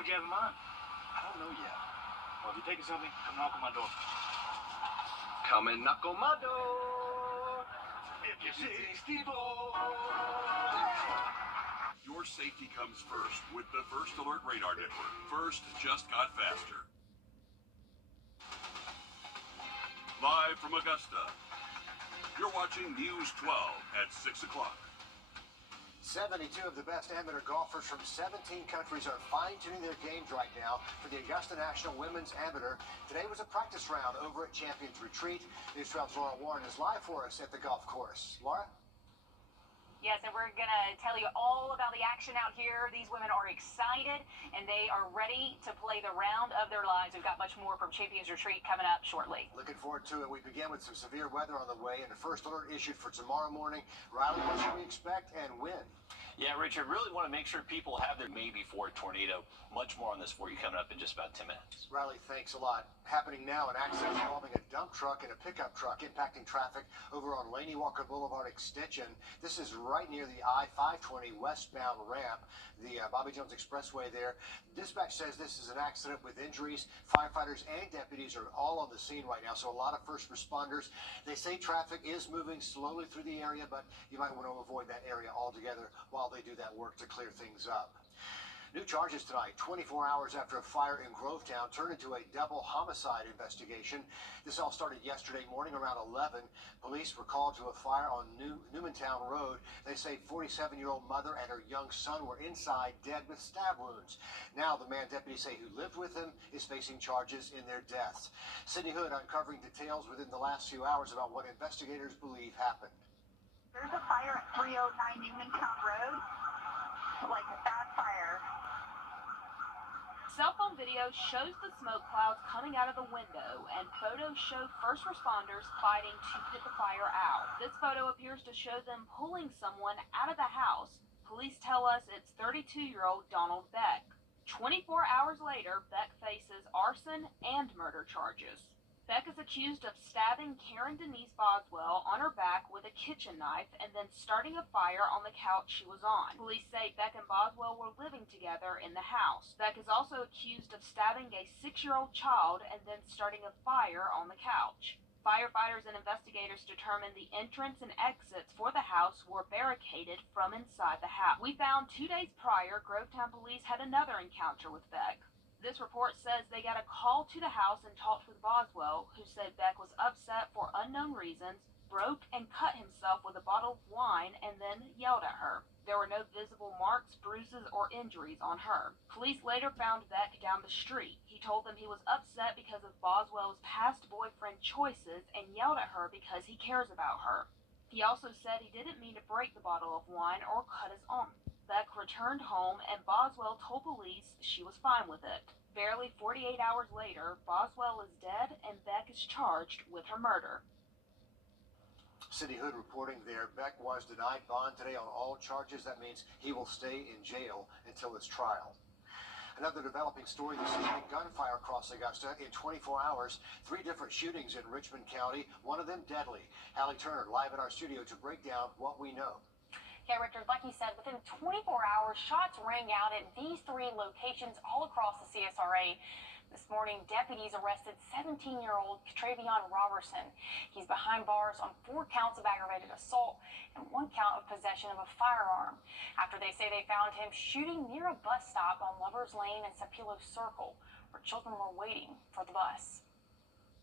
What'd you have in mind? I don't know yet. Well, if you're taking something, come knock on my door. Come and knock on my door. If you're 64. Your safety comes first with the First Alert Radar Network. First just got faster. Live from Augusta, you're watching News 12 at 6 o'clock. 72 of the best amateur golfers from 17 countries are fine-tuning their games right now for the Augusta National Women's Amateur. Today was a practice round over at Champions Retreat. News 12's Laura Warren is live for us at the golf course. Laura? Yes, and we're going to tell you all about the action out here. These women are excited, and they are ready to play the round of their lives. We've got much more from Champions Retreat coming up shortly. Looking forward to it. We begin with some severe weather on the way, and the first alert issued for tomorrow morning. Riley, what should we expect and when? Yeah, Richard, really want to make sure people have their maybe for a tornado. Much more on this for you coming up in just about 10 minutes. Riley, thanks a lot. Happening now, an accident involving a dump truck and a pickup truck impacting traffic over on Laney Walker Boulevard Extension. This is right near the I-520 westbound ramp, the Bobby Jones Expressway there. Dispatch says this is an accident with injuries. Firefighters and deputies are all on the scene right now, so a lot of first responders. They say traffic is moving slowly through the area, but you might want to avoid that area altogether while they do that work to clear things up. New charges tonight, 24 hours after a fire in Grovetown turned into a double homicide investigation. This all started yesterday morning around 11. Police were called to a fire on Newmantown Road. They say 47-year-old mother and her young son were inside dead with stab wounds. Now the man deputies say who lived with them is facing charges in their deaths. Sydney Hood uncovering details within the last few hours about what investigators believe happened. There's a fire at 309 Newmantown Road, like a bad fire. Cell phone video shows the smoke clouds coming out of the window, and photos show first responders fighting to put the fire out. This photo appears to show them pulling someone out of the house. Police tell us it's 32-year-old Donald Beck. 24 hours later, Beck faces arson and murder charges. Beck is accused of stabbing Karen Denise Boswell on her back with a kitchen knife and then starting a fire on the couch she was on. Police say Beck and Boswell were living together in the house. Beck is also accused of stabbing a 6-year-old child and then starting a fire on the couch. Firefighters and investigators determined the entrance and exits for the house were barricaded from inside the house. We found 2 days prior, Grovetown police had another encounter with Beck. This report says they got a call to the house and talked with Boswell, who said Beck was upset for unknown reasons, broke and cut himself with a bottle of wine, and then yelled at her. There were no visible marks, bruises, or injuries on her. Police later found Beck down the street. He told them he was upset because of Boswell's past boyfriend choices and yelled at her because he cares about her. He also said he didn't mean to break the bottle of wine or cut his arm. Beck returned home, and Boswell told police she was fine with it. Barely 48 hours later, Boswell is dead, and Beck is charged with her murder. Sydney Hood reporting there. Beck was denied bond today on all charges. That means he will stay in jail until his trial. Another developing story this evening, gunfire across Augusta in 24 hours. 3 different shootings in Richmond County, one of them deadly. Hallie Turner live in our studio to break down what we know. Yeah, Richard, like you said, within 24 hours, shots rang out at these 3 locations all across the CSRA. This morning, deputies arrested 17-year-old Travion Robertson. He's behind bars on 4 counts of aggravated assault and 1 count of possession of a firearm, after they say they found him shooting near a bus stop on Lovers Lane and Sapilo Circle, where children were waiting for the bus.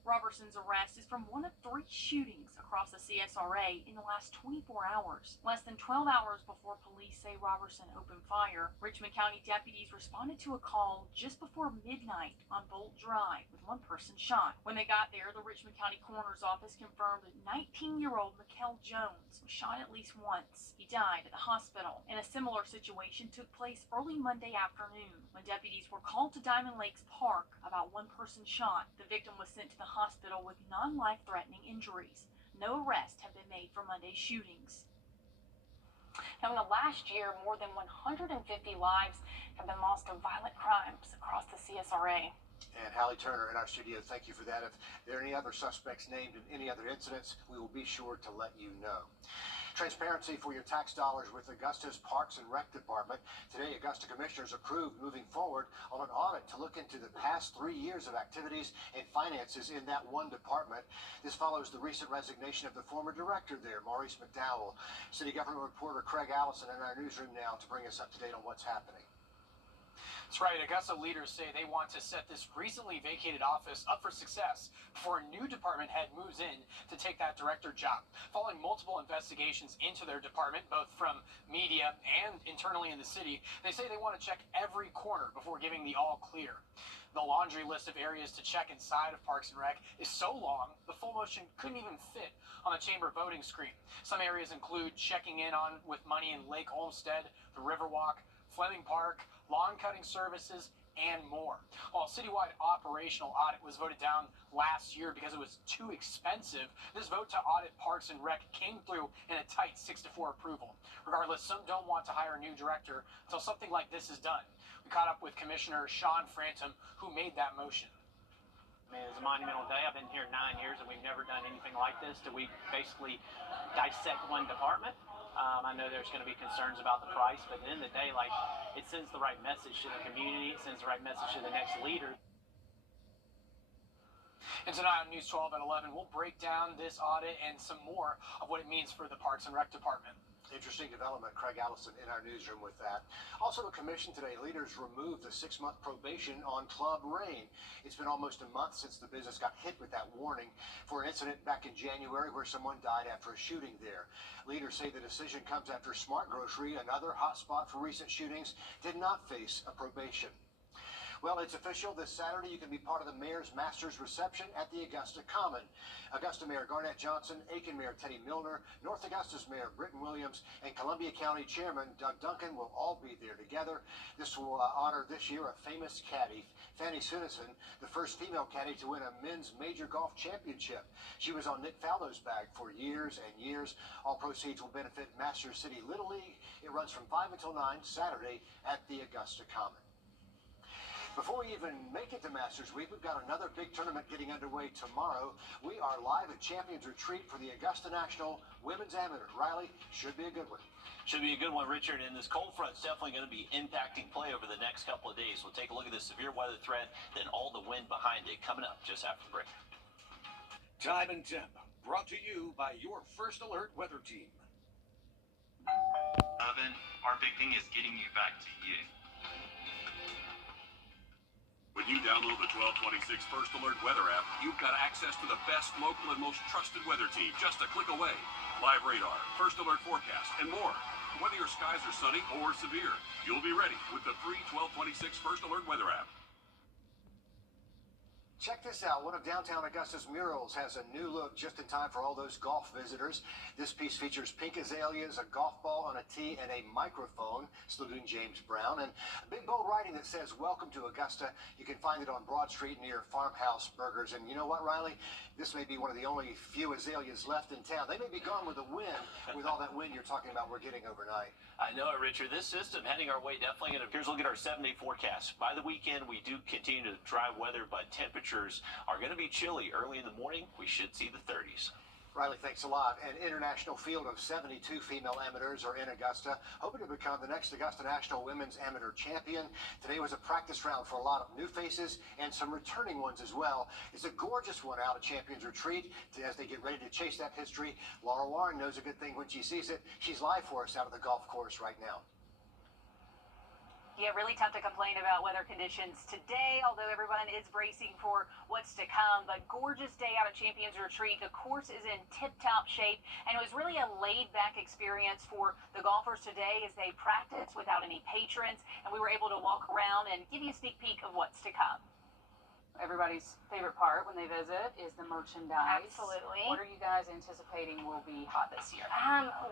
Robertson's arrest is from one of 3 shootings across the CSRA in the last 24 hours. Less than 12 hours before police say Robertson opened fire, Richmond County deputies responded to a call just before midnight on Bolt Drive with 1 person shot. When they got there, the Richmond County Coroner's Office confirmed that 19-year-old Mikkel Jones was shot at least once. He died at the hospital. And a similar situation took place early Monday afternoon when deputies were called to Diamond Lakes Park about 1 person shot. The victim was sent to the hospital with non-life-threatening injuries. No arrests have been made for Monday's shootings. Now, in the last year, more than 150 lives have been lost to violent crimes across the CSRA. And Hallie Turner in our studio, thank you for that. If there are any other suspects named in any other incidents, we will be sure to let you know. Transparency for your tax dollars with Augusta's Parks and Rec Department. Today, Augusta commissioners approved moving forward on an audit to look into the past 3 years of activities and finances in that one department. This follows the recent resignation of the former director there, Maurice McDowell. City Government reporter Craig Allison in our newsroom now to bring us up to date on what's happening. That's right. Augusta leaders say they want to set this recently vacated office up for success before a new department head moves in to take that director job. Following multiple investigations into their department, both from media and internally in the city, they say they want to check every corner before giving the all clear. The laundry list of areas to check inside of Parks and Rec is so long, the full motion couldn't even fit on the chamber voting screen. Some areas include checking in on with money in Lake Olmsted, the Riverwalk, Fleming Park, lawn cutting services, and more. While a citywide operational audit was voted down last year because it was too expensive, this vote to audit Parks and Rec came through in a tight 6-4 approval. Regardless, some don't want to hire a new director until something like this is done. We caught up with Commissioner Sean Frantum, who made that motion. I mean, it was a monumental day. I've been here 9 years, and we've never done anything like this. We basically dissect one department. I know there's going to be concerns about the price, but at the end of the day, like, it sends the right message to the community, it sends the right message to the next leader. And tonight on News 12 at 11, we'll break down this audit and some more of what it means for the Parks and Rec Department. Interesting development. Craig Allison in our newsroom with that. Also, the commission today, leaders removed the 6-month probation on Club Rain. It's been almost a month since the business got hit with that warning for an incident back in January where someone died after a shooting there. Leaders say the decision comes after Smart Grocery, another hotspot for recent shootings, did not face a probation. Well, it's official. This Saturday, you can be part of the Mayor's Masters reception at the Augusta Common. Augusta Mayor Garnett Johnson, Aiken Mayor Teddy Milner, North Augusta's Mayor Britton Williams, and Columbia County Chairman Doug Duncan will all be there together. This will honor this year a famous caddy, Fanny Sunison, the first female caddy to win a men's major golf championship. She was on Nick Faldo's bag for years and years. All proceeds will benefit Masters City Little League. It runs from 5 until 9 Saturday at the Augusta Common. Before we even make it to Masters Week, we've got another big tournament getting underway tomorrow. We are live at Champions Retreat for the Augusta National Women's Amateur. Riley, should be a good one. Should be a good one, Richard, and this cold front's definitely going to be impacting play over the next couple of days. We'll take a look at the severe weather threat, then all the wind behind it coming up just after the break. Time and temp, brought to you by your First Alert weather team. Our big thing is getting you back to you. When you download the 1226 First Alert weather app, you've got access to the best local and most trusted weather team just a click away. Live radar, First Alert forecast, and more. Whether your skies are sunny or severe, you'll be ready with the free 1226 First Alert weather app. Check this out. One of downtown Augusta's murals has a new look just in time for all those golf visitors. This piece features pink azaleas, a golf ball on a tee, and a microphone saluting James Brown. And big bold writing that says, "Welcome to Augusta." You can find it on Broad Street near Farmhouse Burgers. And you know what, Riley? This may be one of the only few azaleas left in town. They may be gone with the wind, with all that wind you're talking about we're getting overnight. I know it, Richard. This system heading our way definitely going to... Here's a look at our 7-day forecast. By the weekend, we do continue to dry weather, but temperatures are going to be chilly. Early in the morning, we should see the 30s. Riley, thanks a lot. An international field of 72 female amateurs are in Augusta, hoping to become the next Augusta National Women's Amateur Champion. Today was a practice round for a lot of new faces and some returning ones as well. It's a gorgeous one out at Champions Retreat as they get ready to chase that history. Laura Warren knows a good thing when she sees it. She's live for us out of the golf course right now. Yeah, really tough to complain about weather conditions today, although everyone is bracing for what's to come. But gorgeous day out at Champions Retreat. The course is in tip-top shape, and it was really a laid-back experience for the golfers today as they practiced without any patrons, and we were able to walk around and give you a sneak peek of what's to come. Everybody's favorite part when they visit is the merchandise. Absolutely. What are you guys anticipating will be hot this year?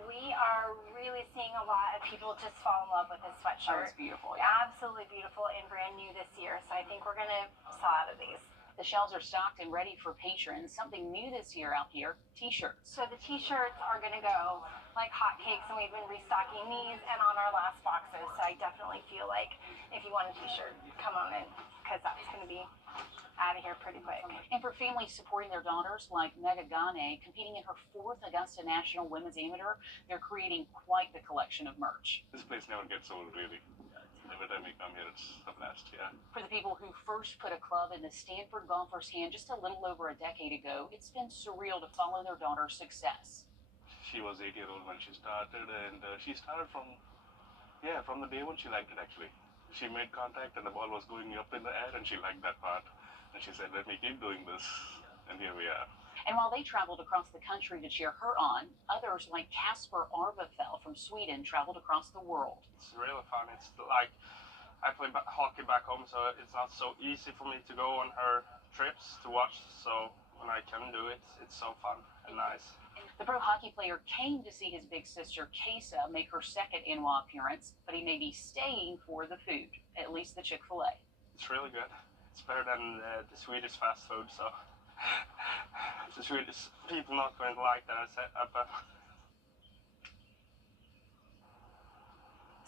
We are really seeing a lot of people just fall in love with this sweatshirt. Oh, it's beautiful. Yeah. Absolutely beautiful and brand new this year. So I think we're going to sell out of these. The shelves are stocked and ready for patrons. Something new this year out here, t-shirts. So the t-shirts are going to go like hotcakes, and we've been restocking these and on our last boxes. So I definitely feel like if you want a t-shirt, come on in, because that's going to be out of here pretty quick. And for families supporting their daughters like Mega Gane, competing in her 4th Augusta National Women's Amateur, they're creating quite the collection of merch. This place never gets old, really. Every time we come here, it's a blast, yeah. For the people who first put a club in the Stanford golfer's hand just a little over a decade ago, it's been surreal to follow their daughter's success. She was 8-year-old when she started, and she started from the day when she liked it, actually. She made contact, and the ball was going up in the air, and she liked that part. And she said, let me keep doing this, and here we are. And while they traveled across the country to cheer her on, others like Casper Arvefell from Sweden traveled across the world. It's really fun. It's like I play hockey back home, so it's not so easy for me to go on her trips to watch. So when I can do it, it's so fun and nice. The pro hockey player came to see his big sister, Kesa, make her second Inwa appearance, but he may be staying for the food, at least the Chick-fil-A. It's really good. It's better than the Swedish fast food, so the Swedish people not going to like that I set up.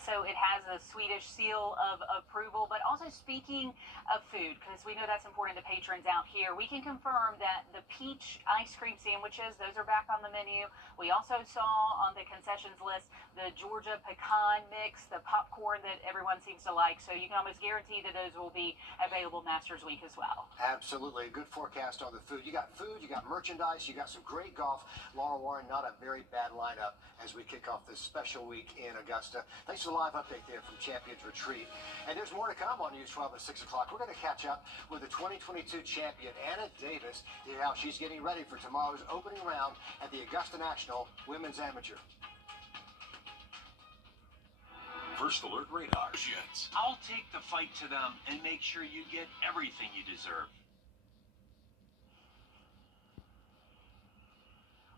So it has a Swedish seal of approval. But also speaking of food, because we know that's important to patrons out here, we can confirm that the peach ice cream sandwiches, those are back on the menu. We also saw on the concessions list the Georgia pecan mix, the popcorn that everyone seems to like. So you can almost guarantee that those will be available Masters Week as well. Absolutely. A good forecast on the food. You got food, you got merchandise, you got some great golf. Laura Warren, not a very bad lineup as we kick off this special week in Augusta. Thanks for the live update there from Champions Retreat. And there's more to come on News 12 at 6 o'clock. We're going to catch up with the 2022 champion, Anna Davis, to hear how she's getting ready for tomorrow's opening round at the Augusta National Women's Amateur. First Alert Radar Jets. I'll take the fight to them and make sure you get everything you deserve.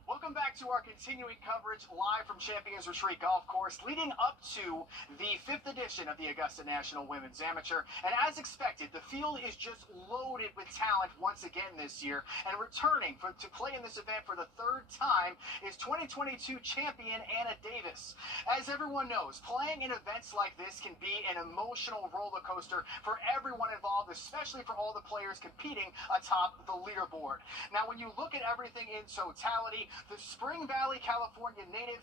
Welcome back to our continuing coverage live from Champions Retreat Golf Course, leading up to the 5th edition of the Augusta National Women's Amateur. And as expected, the field is just loaded with talent once again this year. And returning to play in this event for the 3rd time is 2022 champion Anna Davis. As everyone knows, playing in events like this can be an emotional roller coaster for everyone involved, especially for all the players competing atop the leaderboard. Now, when you look at everything in totality, the Spring Valley, California native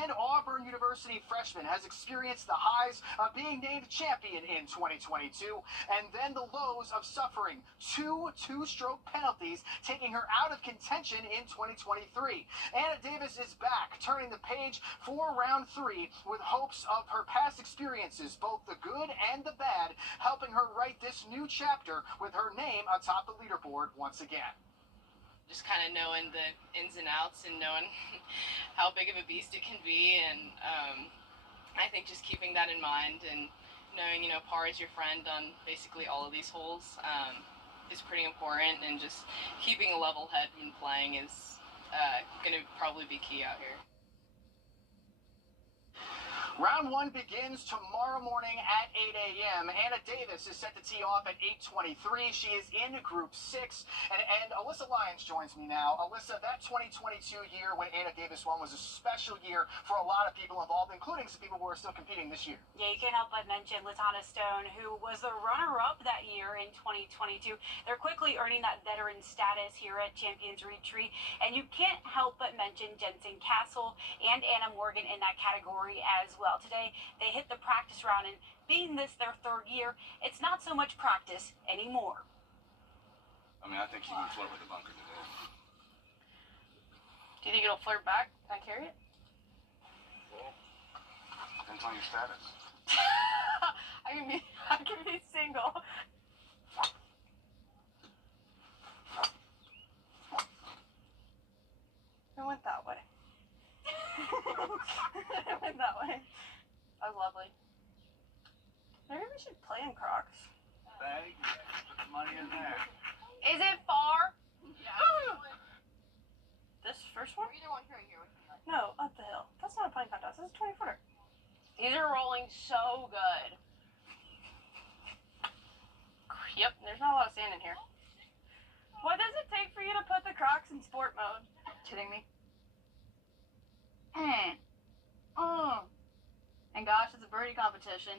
and Auburn University freshman has experienced the highs of being named champion in 2022 and then the lows of suffering 2 two-stroke penalties, taking her out of contention in 2023. Anna Davis is back, turning the page for round 3 with hopes of her past experiences, both the good and the bad, helping her write this new chapter with her name atop the leaderboard once again. Just kind of knowing the ins and outs and knowing how big of a beast it can be, and I think just keeping that in mind and knowing, par is your friend on basically all of these holes is pretty important, and just keeping a level head when playing is going to probably be key out here. Round 1 begins tomorrow morning at 8 a.m. Anna Davis is set to tee off at 8:23. She is in Group 6. And Alyssa Lyons joins me now. Alyssa, that 2022 year when Anna Davis won was a special year for a lot of people involved, including some people who are still competing this year. Yeah, you can't help but mention Latana Stone, who was the runner-up that year in 2022. They're quickly earning that veteran status here at Champions Retreat. And you can't help but mention Jensen Castle and Anna Morgan in that category as well. Today, they hit the practice round, and being this their 3rd year, it's not so much practice anymore. I mean, I think you can flirt with the bunker today. Do you think it'll flirt back? Can I carry it? Well, depends on your status. I can be single. I went that way. I went that way. That was lovely. Maybe we should play in Crocs. Bag, put the money in there. Is it far? Yeah. This first one? Either one here or here. No, up the hill. That's not a putting contest. That's a 20-footer. These are rolling so good. Yep, there's not a lot of sand in here. What does it take for you to put the Crocs in sport mode? Kidding me? And gosh, it's a birdie competition.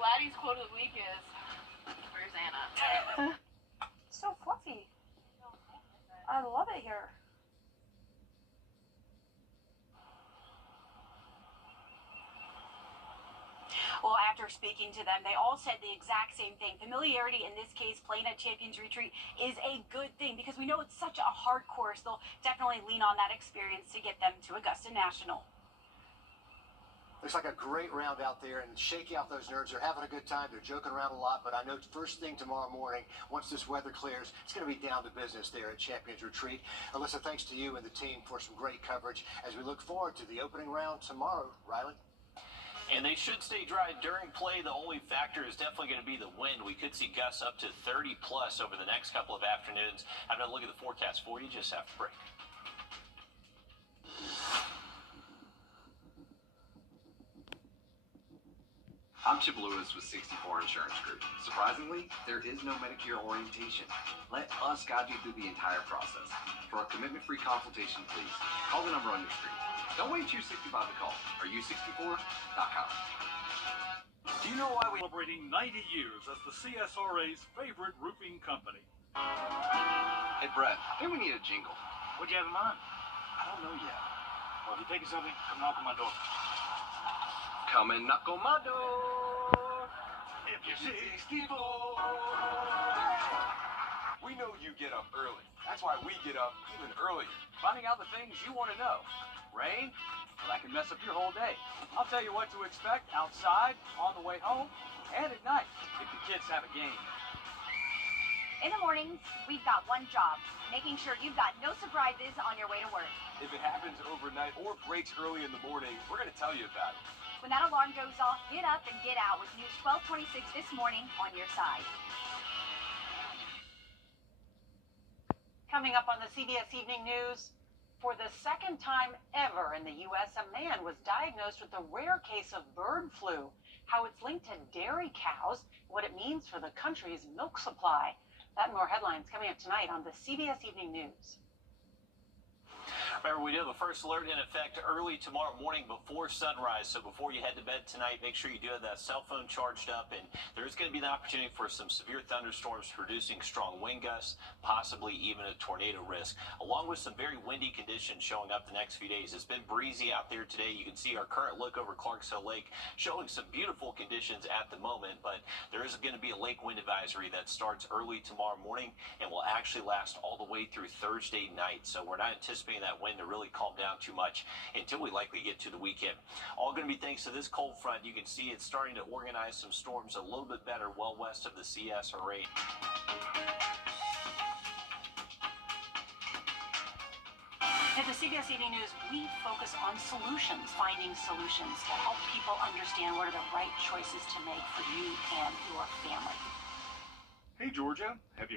Laddie's quote of the week is, "Where's Anna?" after speaking to them, they all said the exact same thing. Familiarity, in this case, playing at Champions Retreat, is a good thing because we know it's such a hard course. They'll definitely lean on that experience to get them to Augusta National. Looks like a great round out there and shaking out those nerves. They're having a good time. They're joking around a lot, but I know first thing tomorrow morning, once this weather clears, it's going to be down to business there at Champions Retreat. Alyssa, thanks to you and the team for some great coverage as we look forward to the opening round tomorrow. Riley? And they should stay dry during play. The only factor is definitely going to be the wind. We could see gusts up to 30 plus over the next couple of afternoons. I'm going to look at the forecast for you just after break. I'm Chip Lewis with 64 Insurance Group. Surprisingly, there is no Medicare orientation. Let us guide you through the entire process. For a commitment-free consultation, please call the number on your screen. Don't wait till you're 65 to call. Are you 64.com. Do you know why we're celebrating 90 years as the CSRA's favorite roofing company? Hey, Brett, I think we need a jingle. What'd you have in mind? I don't know yet. Well, if you're taking something, come knock on my door. Come and knock on my door. If you're 64. We know you get up early. That's why we get up even earlier. Finding out the things you want to know. Rain? Well, that can mess up your whole day. I'll tell you what to expect outside, on the way home, and at night if the kids have a game. In the mornings, we've got one job, making sure you've got no surprises on your way to work. If it happens overnight or breaks early in the morning, we're going to tell you about it. When that alarm goes off, get up and get out with News 1226 this morning on your side. Coming up on the CBS Evening News, for the second time ever in the U.S., a man was diagnosed with a rare case of bird flu. How it's linked to dairy cows, what it means for the country's milk supply. That and more headlines coming up tonight on the CBS Evening News. Remember, we do have a first alert in effect early tomorrow morning before sunrise. So before you head to bed tonight, make sure you do have that cell phone charged up. And there's going to be an opportunity for some severe thunderstorms producing strong wind gusts, possibly even a tornado risk, along with some very windy conditions showing up the next few days. It's been breezy out there today. You can see our current look over Clarksville Lake showing some beautiful conditions at the moment. But there is going to be a lake wind advisory that starts early tomorrow morning and will actually last all the way through Thursday night. So we're not anticipating that wind to really calm down too much until we likely get to the weekend. All going to be thanks to this cold front. You can see it's starting to organize some storms a little bit better well west of the CSRA. At the CBS Evening News, we focus on solutions, finding solutions to help people understand what are the right choices to make for you and your family. Hey, Georgia, have you